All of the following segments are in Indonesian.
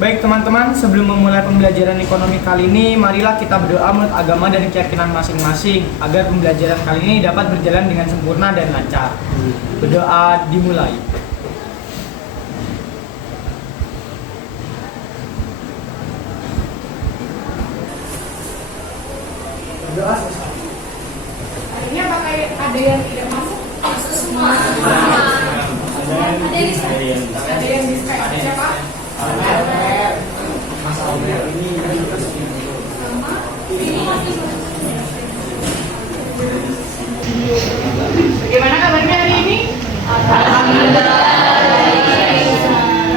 Baik teman-teman, sebelum memulai pembelajaran ekonomi kali ini, marilah kita berdoa menurut agama dan keyakinan masing-masing agar pembelajaran kali ini dapat berjalan dengan sempurna dan lancar. Berdoa dimulai. Berdoa selesai. Hari ini apakah ada yang tidak masuk? Masuk semua. Ada yang distract. Siapa? Bagaimana kabarnya hari ini? Alhamdulillah.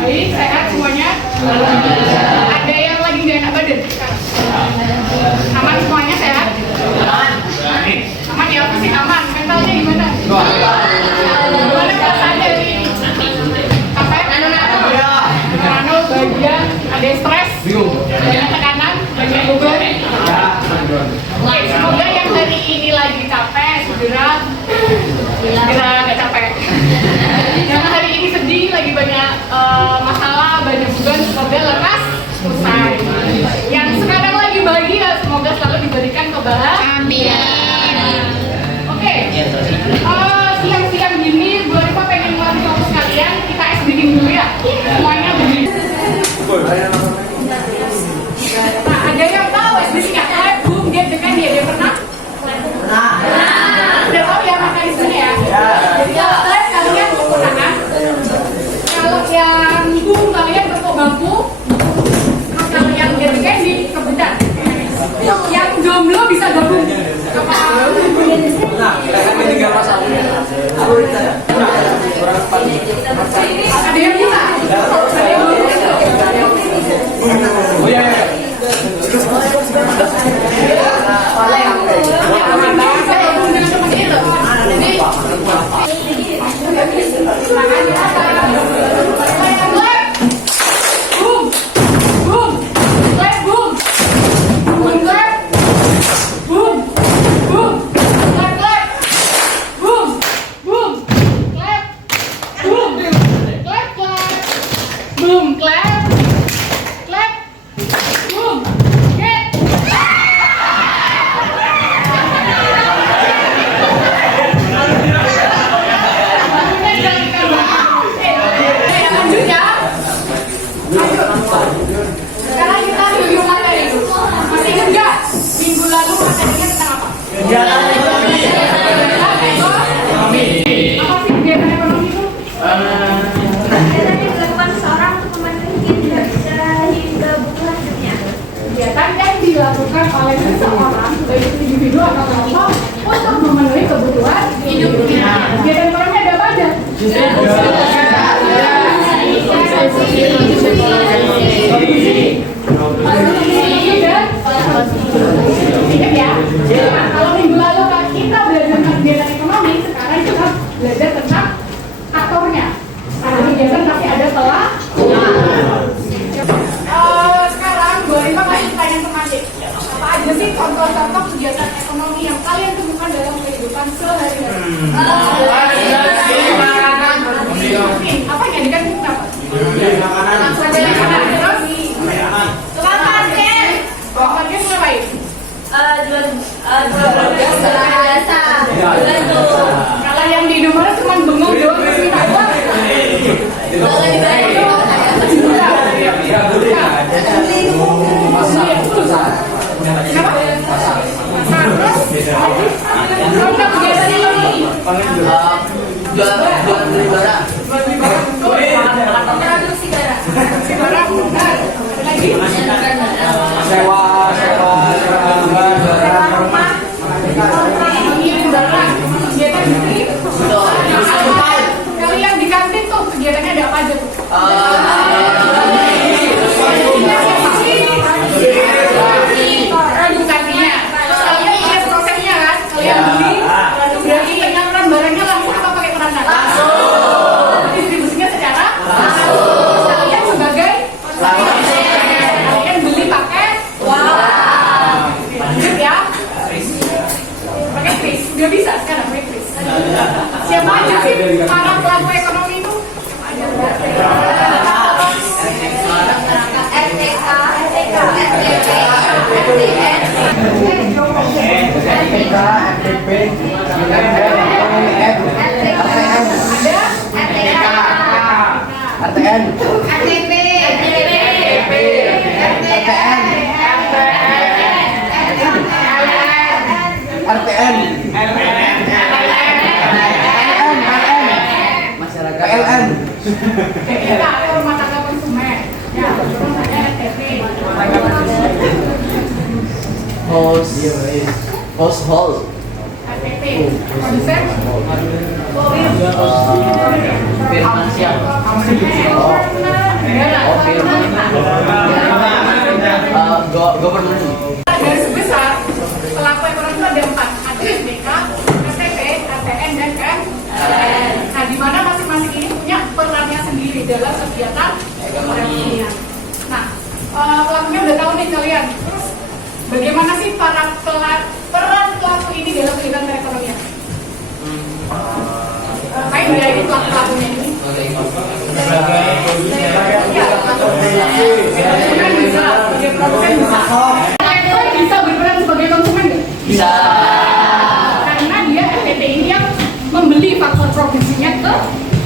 Baik, sehat semuanya? Ada yang lagi nggak enak badan sekarang? Aman semuanya, sehat? Aman ya, pasti aman. Mentalnya gimana? Gimana perasaannya hari ini? Capek? Rano, bagian, ada stres? Banyak tekanan? Banyak beban? Oke, semoga yang hari ini lagi capek segera nggak capek. Yang hari ini sedih, lagi banyak masalah, banyak beban, semoga lekas selesai. Yang sekarang lagi bahagia, semoga selalu diberikan kebahagiaan. Amin. Oke, siang-siang gini, Bu Arifah pengen ngelatih fokus kalian, kita SBD dulu ya. Semuanya begini. Nah, ada yang tahu SBD nggak? Boom, dia dekan dia pernah? Udah tahu ya makan di sini ya? Jadi kalau kalian kekurangan, kalau yang boom kalian berkok bangku, terus kalau yang jadi candy kebetulan, yang jomblo bisa gabung. Ada yang bisa? Oh iya. Boom, clap, clap, boom, get. Lanjut ya. Sekarang kita review materi. Masih ingat nggak? Minggu lalu materinya tentang apa? Kegiatan ekonomi. Apa sih kegiatan ekonomi itu? Kegiatan yang dilakukan oleh seseorang, baik itu individu atau kelompok, untuk memenuhi kebutuhan hidupnya. Kegiatan ekonomi ada apa aja? Ingat ya? Nah, kalau minggu lalu kita belajar tentang kegiatan ekonomi, sekarang kita belajar tentang aktornya. Ada kegiatan tapi ada telah. Sekarang Bu Arifah kasih pertanyaan tematik. Apa aja sih contoh-contoh kegiatan ekonomi yang kalian temukan dalam kehidupan sehari-hari? Apa yang dikasih apa? Langsung aja makanan. Terus? Tukang parkir. Tukang parkir ngapain? Jual biasa. Kalau yang di Indomaret cuma bengong doang sih apa? Kalau dibayar Jual beli barang. produksi barang. Lagi? Sewa Rumah. Kegiatan ini. Kalian di kantin tuh kegiatannya ada apa aja tuh? Edukasinya. Terus kalian lihat prosesnya kan? Kalian beli, berarti penyaluran barangnya langsung apa pakai perantara? Langsung. Distribusinya secara langsung. Kalian sebagai kalian beli pakai uang. RTK, RTP, RTN, RTN, masyarakat PLN, rumah tangga konsumen. Ya, terus ada RTP. Household. RTP. Konsen. Finansial. Government. Garis besar pelaku ekonomi itu ada 4, ada SBK, RTP, RTN, dan KN. Nah, di mana masing-masing ini punya perannya sendiri dalam kegiatan ekonomi. Nah, pelakunya udah tahu nih kalian. Terus bagaimana sih peran pelaku ini dalam kegiatan perekonomian? Main dari pelaku-pelakunya ini. Bisa berperan sebagai konsumen nggak? Bisa. Karena dia RTP ini yang membeli faktor produksinya ke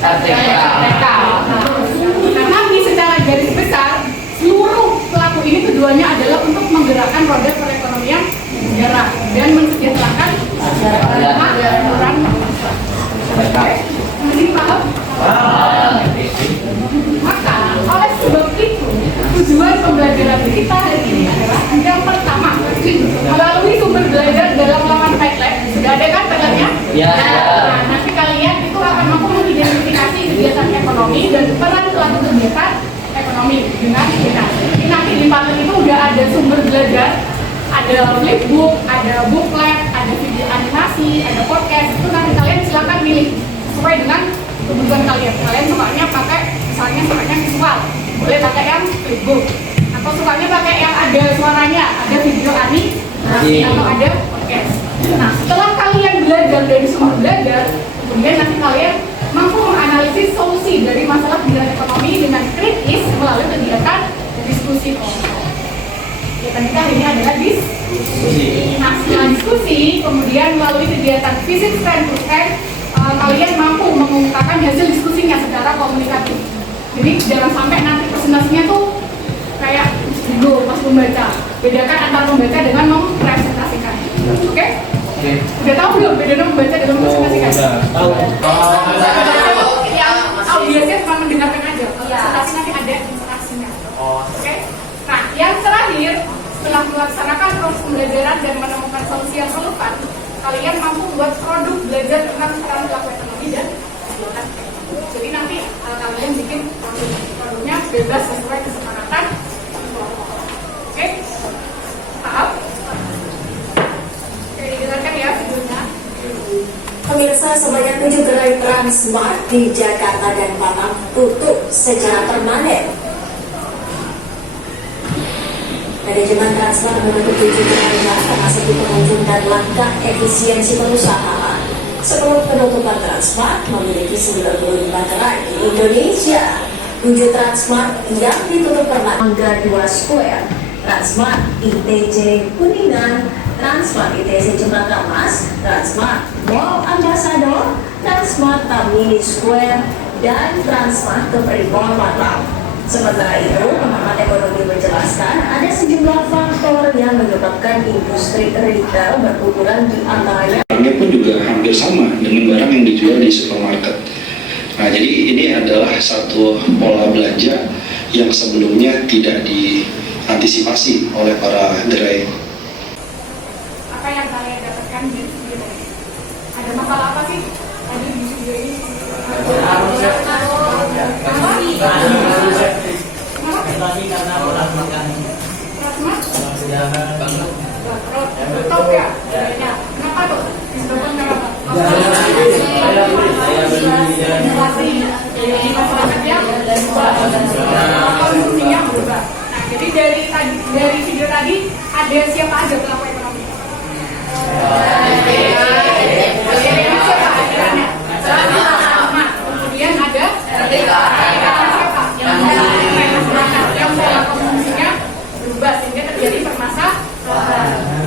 RTK. Karena ini secara garis besar seluruh pelaku ini tujuannya adalah untuk menggerakkan roda perekonomian negara dan mensejahterakan orang. Ini paham? Maka oleh sebab itu tujuan pembelajaran kita hari ini adalah yang pertama melalui sumber belajar dalam laman PyLab. Sudah ada kan PyLabnya? Ya. Nah, nanti kalian itu akan mampu mengidentifikasi kegiatan ekonomi dan peran pelaku kegiatan ekonomi dengan kita. Ini nanti di PyLab itu udah ada sumber belajar, ada flipbook, ada booklet, ada video animasi, ada podcast. Itu nanti kalian silakan pilih sesuai dengan kebutuhan kalian. Kalian sukanya pakai, misalnya sukanya visual, boleh pakai yang flipbook. Atau sukanya pakai yang ada suaranya, ada video animasi atau ada podcast. Nah, setelah kalian belajar dari sumber belajar, kemudian nanti kalian mampu menganalisis solusi dari masalah kegiatan ekonomi dengan kritis melalui kegiatan diskusi kelompok. Kegiatan kita hari ini adalah diskusi. Nah, setelah diskusi, kemudian melalui kegiatan visit stand to stand, kalian mampu mengungkapkan hasil diskusinya secara komunikatif. Jadi jangan sampai nanti presentasinya tuh kayak bingung pas membaca. Bedakan antara membaca dengan mempresentasikan. Oke? Udah tahu belum bedanya membaca dengan mempresentasikan? Tahu. Yang audiensnya cuma mendengarkan aja. Presentasi nanti ada interaksinya. Oke? Nah, yang terakhir, setelah melaksanakan proses pembelajaran dan menemukan solusi yang relevan, kalian mampu buat produk belajar tentang peran pelaku ekonomi dan kegiatan ekonomi. Jadi nanti kalian bikin produknya bebas sesuai kesepakatan kelompok. Oke? Paham? Oke, didengarkan ya videonya. Pemirsa, sebanyak 7 gerai Transmart di Jakarta dan Batam tutup secara permanen. Manajemen Transmart menutup 7 gerai karena sepi pengunjung dan langkah efisiensi perusahaan. Sebelum penutupan Transmart memiliki 95 gerai di Indonesia. 7 Transmart yang ditutup permanen Mangga 2 Square, Transmart ITC Kuningan, Transmart ITC Cempaka Mas, Transmart Mall Ambassador, Transmart Tamini Square, dan Transmart Kepri-Mall Malang. Sementara itu, pengamat ekonomi menjelaskan ada sejumlah faktor yang menyebabkan industri retail berkurang, di antaranya harganya pun juga hampir sama dengan barang yang dijual di supermarket. Nah, jadi ini adalah satu pola belanja yang sebelumnya tidak diantisipasi oleh para gerai. Apa yang kalian dapatkan di video ini? Ada masalah apa sih? Ada di video ini? Kenapa ya? Kenapa tuh? Disebabkan kenapa? Konsumsinya berubah. Nah, jadi dari video tadi ada siapa aja pelaku ekonomi? Siapa akhirnya? Kemudian ada siapa? Yang pola konsumsinya berubah sehingga terjadi permasalahan.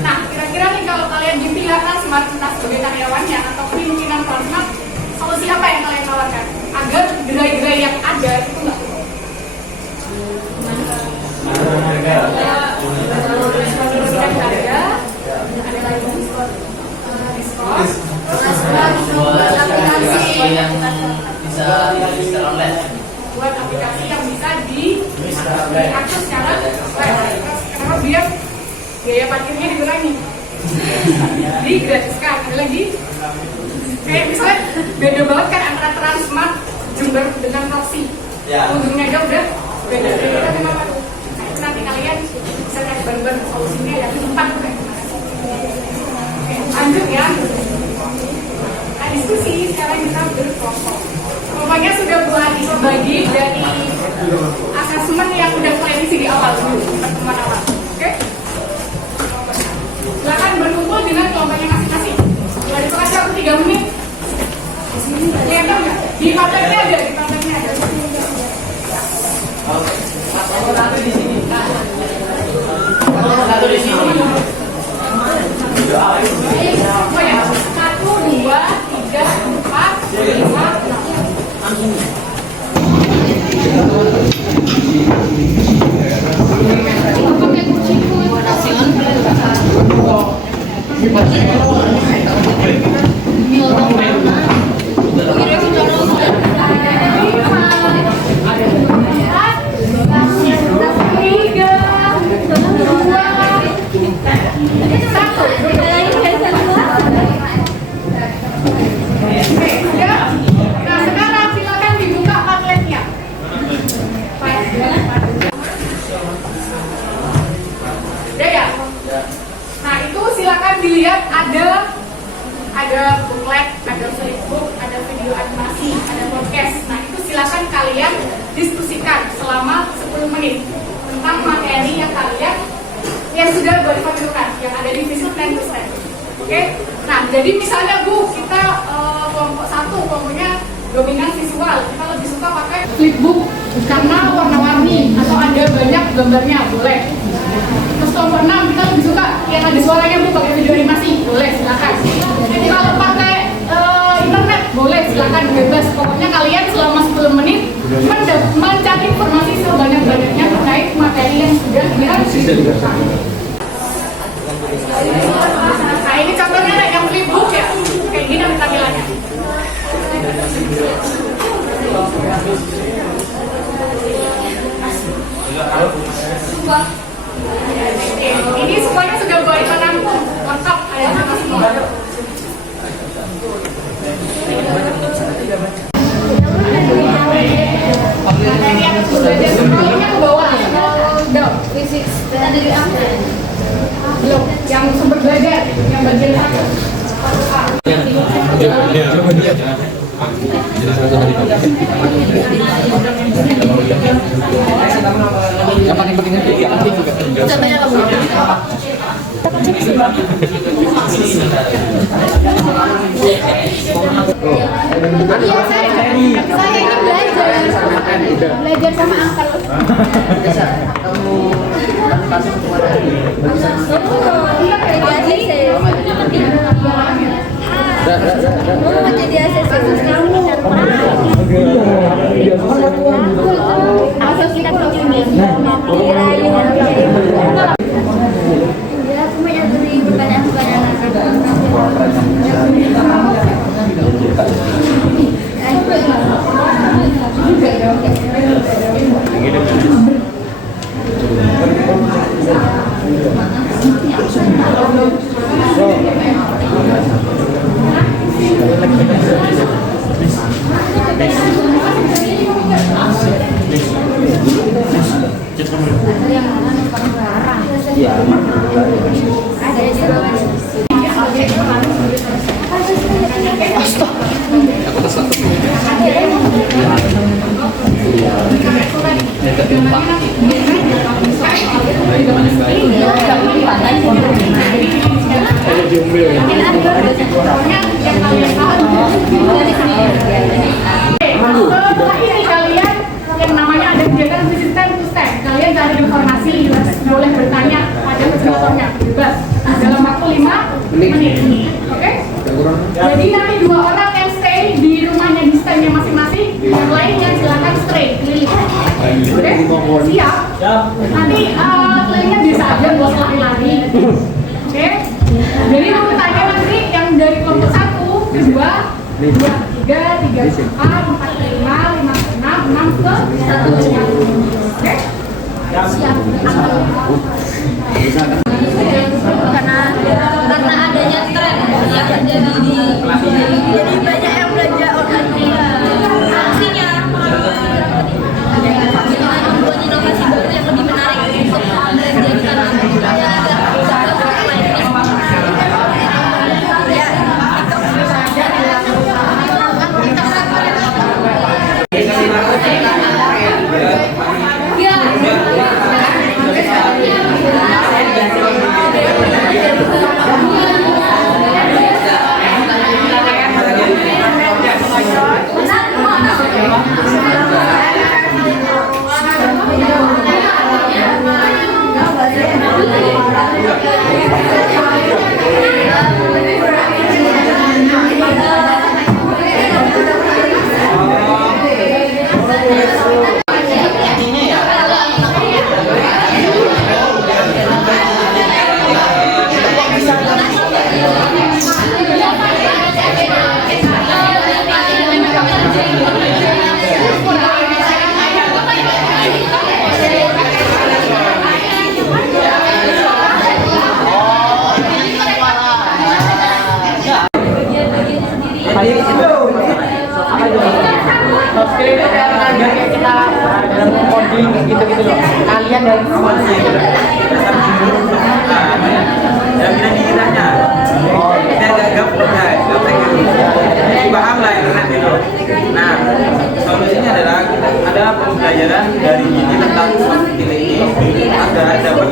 Nah, kira-kira nih kalau kalian dipilihkan Buat aplikasi yang bisa diakses secara web. Kenapa biar biaya parkirnya dikurangi? Digratiskan. Ada lagi? Kayak misalnya beda banget kan antara Transmart Jember dengan Roxy. Ujungnya aja udah beda. Kita kenapa tuh? Nah, itu nanti kalian bisa cari bareng-bareng solusinya yang tempat kayak gimana. Oke, lanjut ya. Nah, diskusi sekarang kita berkelompok. Pokoknya sudah buat bagi dari asesmen yang udah prediksi di awal dulu, pertemuan awal. Oke? Silakan berkumpul dengan kelompoknya masing-masing. Boleh dikasih aku 3 menit. Kelihatan nggak? Di papernya ada, di papernya ada. Satu di sini. Satu di sini. Oh ya, 1, 2, 3, 4, 5, 6. Nah, sekarang silakan dibuka Padletnya. Udah ya? Nah, itu silakan dilihat ada booklet, ada flipbook, ada video animasi, ada podcast. Nah, itu silakan kalian diskusikan selama 10 menit tentang materi yang kalian yang sudah berkontribusikan yang ada di visual plan to stand. Oke? Nah, jadi misalnya Bu, kita kelompok 1 kelompoknya dominan visual, kita lebih suka pakai flipbook karena warna-warni atau ada banyak gambarnya, boleh. Terus kelompok 6 kita lebih suka yang ada suaranya Bu, pakai video animasi, boleh, silakan. Kalau pakai internet, boleh, silakan, bebas. Pokoknya kalian selama 10 menit mencari informasi sebanyak-banyaknya terkait materi yang sudah diberikan. Nah, ini contohnya yang flipbook ya, kayak gini tampilannya. Ini semuanya sudah boleh menampung lengkap ayatnya semua. Materi yang sudah ada semuanya ke bawah. Down. Fisik dari apa? Belum. Yang sumber belajar, yang bagian 1. Yang paling penting itu yang penting juga. Saya ini belajar sama angkel. Kamu kasih mau jadi asisten kamu. Asal kita begini. Dirayu. Ya, cuma yang dari pertanyaan-pertanyaan. Setelah ini kalian yang namanya ada kegiatan visit stand to stand, kalian cari informasi, boleh bertanya pada moderatornya, bebas dalam waktu 5 menit. Oke? Jadi nanti 2 orang yang stay di rumahnya di standnya masing-masing, yang lainnya silakan stay keliling. Oke? Siap? Nanti kayaknya bisa aja buat lari-lari. Oke? Jadi urutannya nanti yang dari kelompok 1, kedua, 2, 3, 3 ke 4, 4 ke 5, 5 ke 6, 6 ke 1. Oke? Siap. Karena adanya tren yang terjadi di jadi banyak yang belanja online sanksinya dengan membuat inovasi baru yang lebih menarik untuk menjadikan gitu-gitu loh. Kalian dari awalnya yang gila-gilanya kita agak gapnya jadi paham lah internet itu. Nah, solusinya adalah kita ada pembelajaran dari ini tentang soft skill ini agar dapat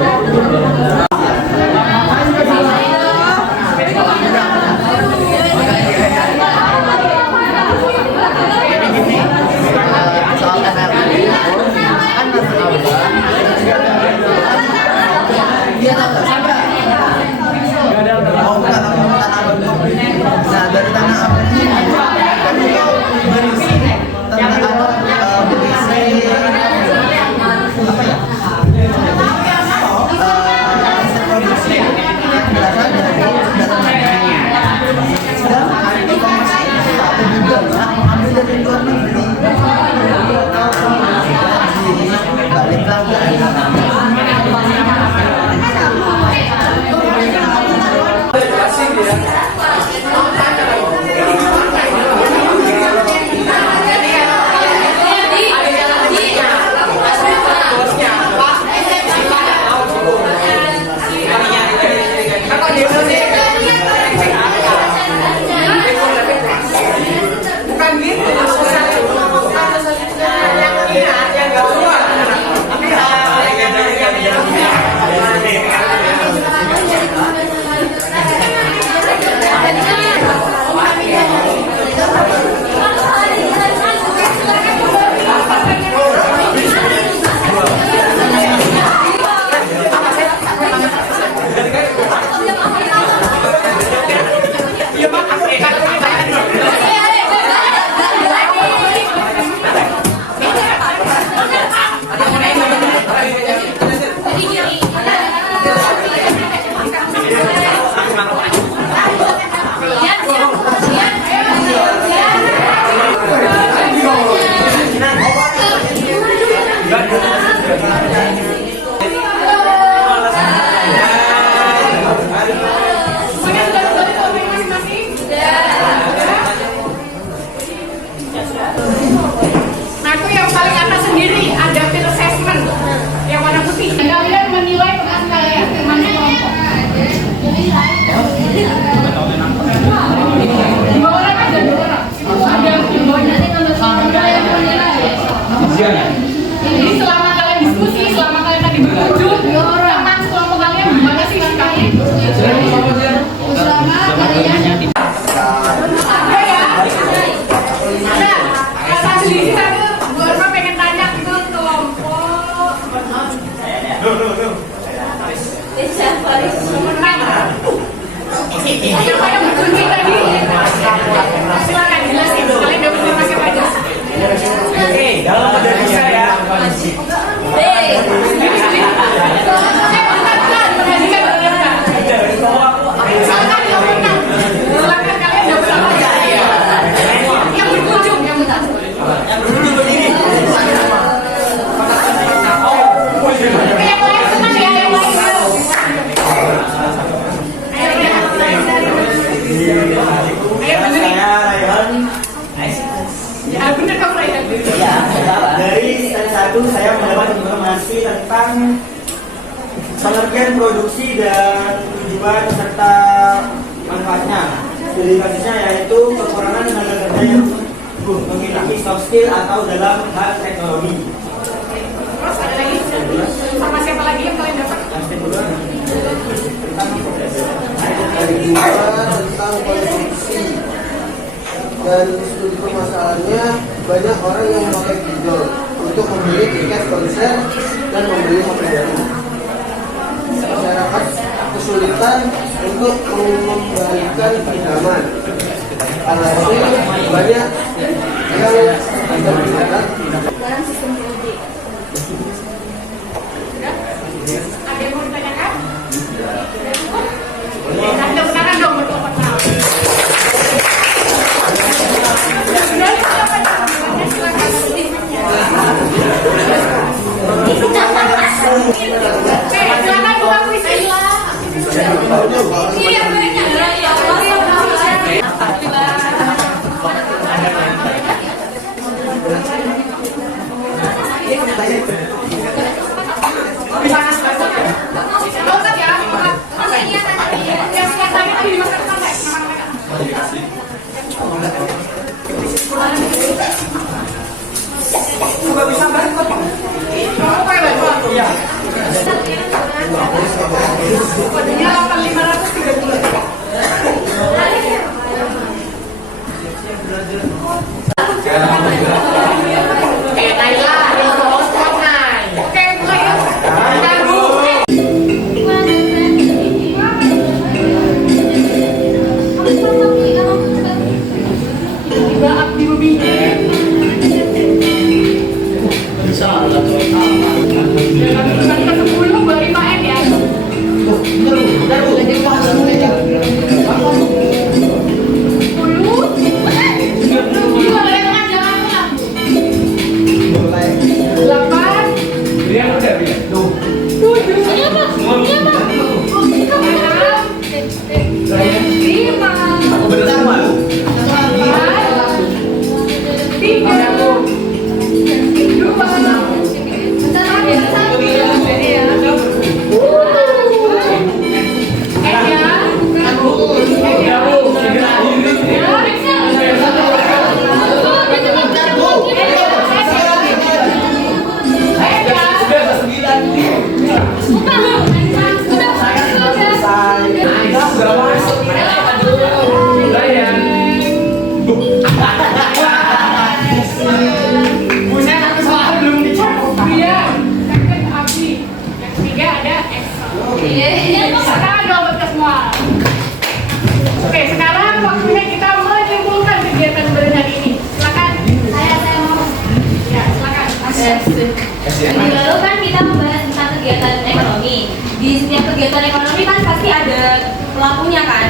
Nah itu yang paling atas sendiri ada peer assessment yang warna putih. Kalian menilai perasaan kalian mana kelompok? Dua orang aja, dua orang. Itu ada yang bawahnya. Jadi selama informasi tentang pengertian produksi dan tujuan serta manfaatnya. Studi kasusnya yaitu kekurangan tenaga kerja yang memiliki soft skill atau dalam hal teknologi. Terus ada lagi? Sama siapa lagi yang kalian dapat? Tentang konsumsi dan studi permasalahannya, banyak orang yang memakai pinjol untuk membeli tiket konser dan membeli HP baru. Masyarakat kesulitan untuk mengembalikan pinjaman. Alhasil banyak yang terlibat dalam sistem PUD. Ada yang mau ditanyakan? Tanda tangan dong untuk pertama. Silakan buka puisi. Ini yang banyak adalah ya Juga bisa bantu. Kamu pakai bantuan? Iya. Kodenya 8530. Naila, oke, mulai ya. Tiba abdi memijit. Dengan ke-10 beri main ya. Oke, sekarang waktunya kita menyimpulkan kegiatan berhari ini. Silakan. Saya mau. Ya, silakan. Minggu lalu kan kita membahas tentang kegiatan ekonomi. Di setiap kegiatan ekonomi kan pasti ada pelakunya kan,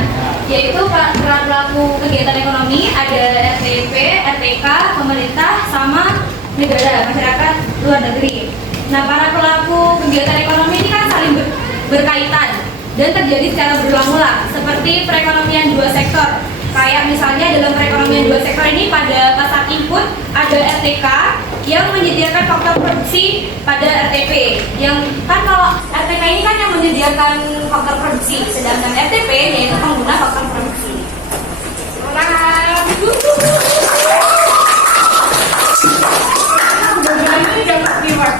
yaitu peran pelaku kegiatan ekonomi ada RTP, RTK, pemerintah, sama negara, masyarakat luar negeri. Nah, para pelaku kegiatan ekonomi ini kan saling berkaitan dan terjadi secara berulang-ulang, seperti perekonomian dua sektor. Kayak misalnya dalam perekonomian dua sektor ini pada pasar input ada RTK yang menyediakan faktor produksi pada RTP. Yang kan kalau RTK ini kan yang menyediakan faktor produksi, sedangkan RTP yaitu pengguna faktor produksi. Ini dapat reward.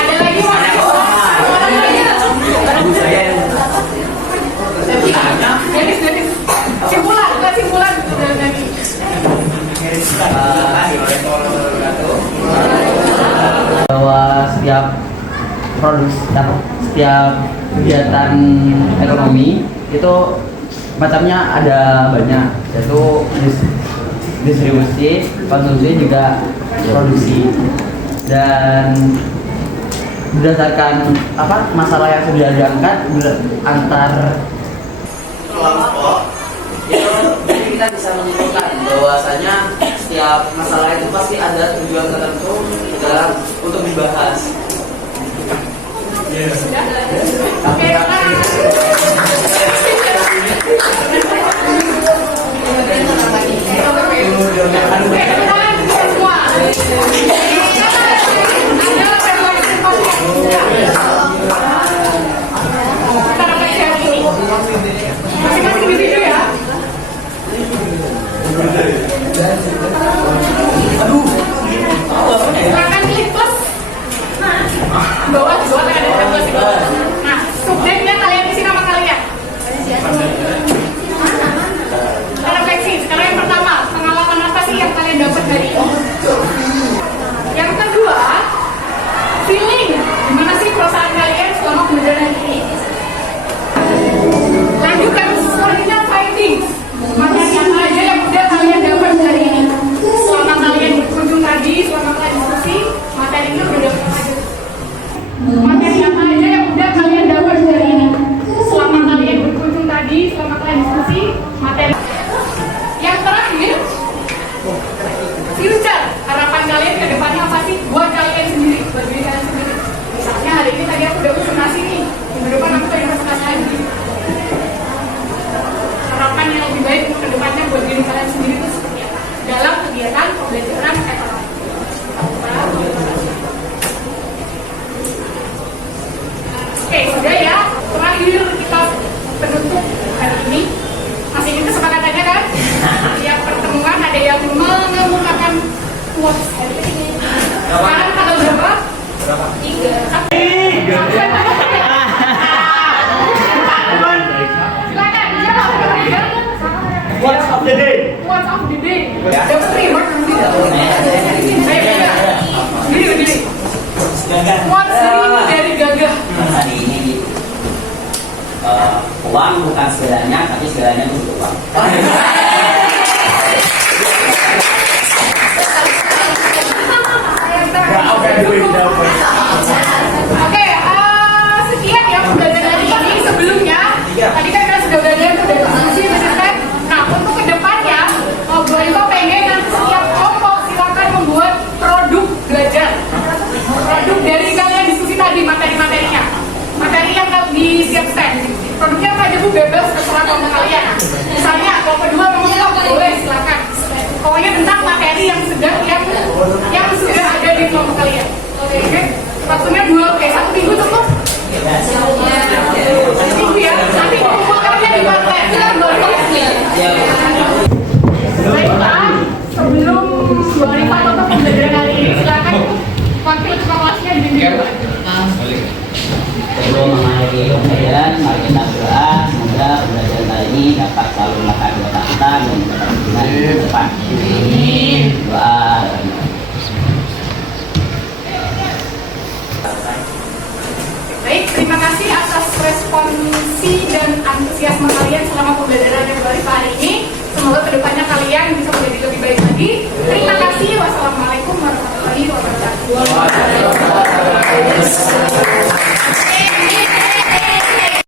Ada lagi mana? Jadi simpulan dari bahwa setiap kegiatan ekonomi itu macamnya ada banyak, yaitu distribusi, konsumsi, juga produksi. Dan berdasarkan masalah yang sudah diangkat antar kelompok, itu jadi kita bisa menyimpulkan bahwasanya setiap masalah itu pasti ada tujuan tertentu dalam untuk dibahas. Oke, semua. tadi aku udah presentasi nih. Minggu depan aku pengen presentasi lagi. Harapan yang lebih baik untuk kedepannya buat diri kalian sendiri itu seperti apa? Dalam kegiatan pembelajaran ekonomi. Oke, sudah ya. Terakhir kita penutup hari ini. Masih ini kesepakatannya kan? Tiap pertemuan ada yang mengemukakan quotes hari ini. Sekarang tanggal berapa? 3. Silakan, dijawab. What's of the day? Quotes of the day. Dapat reward nanti. Diri. Quotes dari Gagah. Hari ini uang bukan segalanya, tapi segalanya untuk uang. Oke, sekian ya pembelajaran hari ini. Sebelumnya, tadi kan kita sudah belajar dari diskusi, kan? Nah, untuk kedepannya, Bu Rito pengen setiap kelompok silakan membuat produk belajar. Produk dari kalian diskusi tadi, materi-materinya. Materi yang disiapkan. Produknya apa aja Bu, bebas terserah kelompok kalian. Misalnya, kelompok 2 mau boleh silakan. Pokoknya tentang materi yang sudah ada di kelompok kalian. Oke. Waktunya 2, oke, 1 minggu cukup? 1 minggu ya. Nanti kumpulkannya di partai. Baiklah, sebelum Bu Arifah tutup pembelajaran hari ini, silakan wakil ketua kelasnya dibimbing. Sebelum mengakhiri pembelajaran, mari kita berdoa semoga pembelajaran kali ini dapat selalu melakukan doa kita dan mendapat hubungan ke depan. Doa. Baik, terima kasih atas responsi dan antusiasme kalian selama pembelajaran yang baru hari ini. Semoga kedepannya kalian bisa menjadi lebih baik lagi. Terima kasih. Wassalamualaikum warahmatullahi wabarakatuh.